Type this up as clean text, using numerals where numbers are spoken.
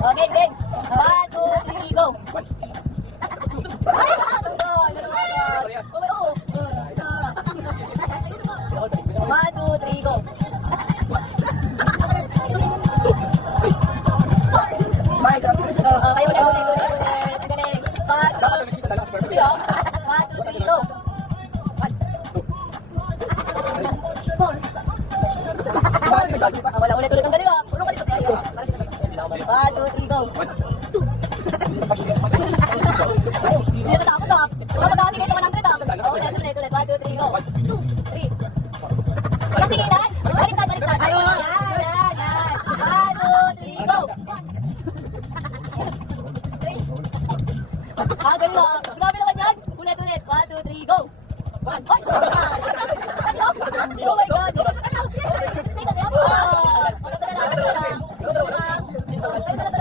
Okay, game. 1, 2, 3, go. Ay, natungkol. Oo. 1, 2, 3, go. Kayo ulit. Galing. 1, 2, 3, go. 4. Wala ulit ang galing ah. Puro ka dito tayo. 1, 2, 3, go. Hindi na tapos ah. Kapag-hati kayo sa 100 ah. Ulit. 1, 2, 3, go. 2, 3. Patingin. Baliktad. Ayun. Yan. 1, 2, 3, go. Galing ah. Grabe naman yan. Ulit. 1, 2, 3, go. 1. Oh my God.